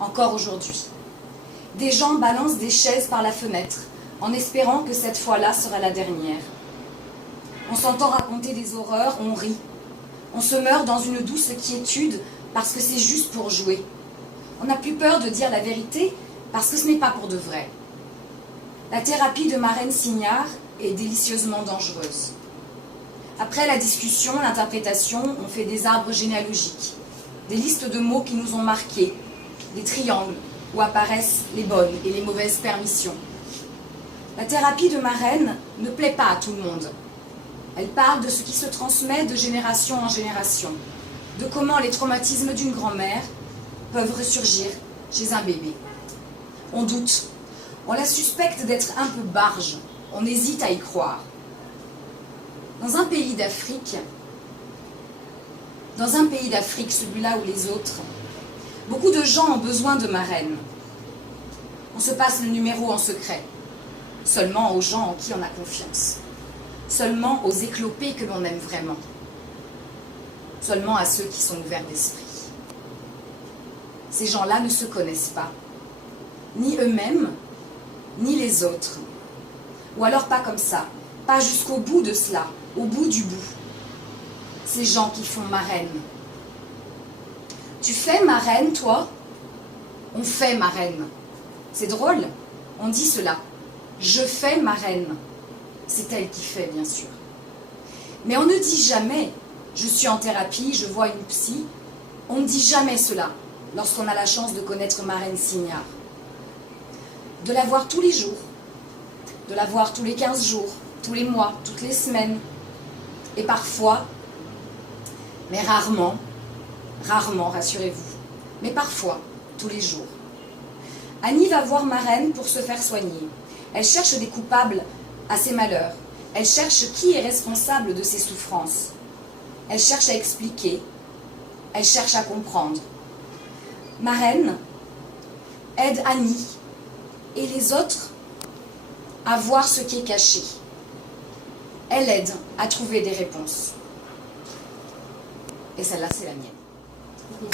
encore aujourd'hui. Des gens balancent des chaises par la fenêtre, en espérant que cette fois-là sera la dernière. On s'entend raconter des horreurs, on rit. On se meurt dans une douce quiétude parce que c'est juste pour jouer. On n'a plus peur de dire la vérité parce que ce n'est pas pour de vrai. La thérapie de Maren Signard est délicieusement dangereuse. Après la discussion, l'interprétation, on fait des arbres généalogiques, des listes de mots qui nous ont marqués, des triangles où apparaissent les bonnes et les mauvaises permissions. La thérapie de Maren ne plaît pas à tout le monde. Elle parle de ce qui se transmet de génération en génération, de comment les traumatismes d'une grand-mère peuvent ressurgir chez un bébé. On doute, on la suspecte d'être un peu barge, on hésite à y croire. Dans un pays d'Afrique, celui-là ou les autres, beaucoup de gens ont besoin de marraines. On se passe le numéro en secret, seulement aux gens en qui on a confiance, seulement aux éclopés que l'on aime vraiment, seulement à ceux qui sont ouverts d'esprit. Ces gens-là ne se connaissent pas, ni eux-mêmes, ni les autres. Ou alors pas comme ça, pas jusqu'au bout de cela, au bout du bout. Ces gens qui font marraine. Tu fais marraine, toi? On fait marraine. C'est drôle, on dit cela. Je fais marraine. C'est elle qui fait, bien sûr. Mais on ne dit jamais, je suis en thérapie, je vois une psy. On ne dit jamais cela lorsqu'on a la chance de connaître Maren Signard. De la voir tous les jours, de la voir tous les 15 jours, tous les mois, toutes les semaines. Et parfois, mais rarement, rassurez-vous, mais parfois, tous les jours. Annie va voir Maren pour se faire soigner. Elle cherche des coupables à ses malheurs. Elle cherche qui est responsable de ses souffrances. Elle cherche à expliquer. Elle cherche à comprendre. Maren aide Annie et les autres à voir ce qui est caché. Elle aide à trouver des réponses. Et celle-là, c'est la mienne.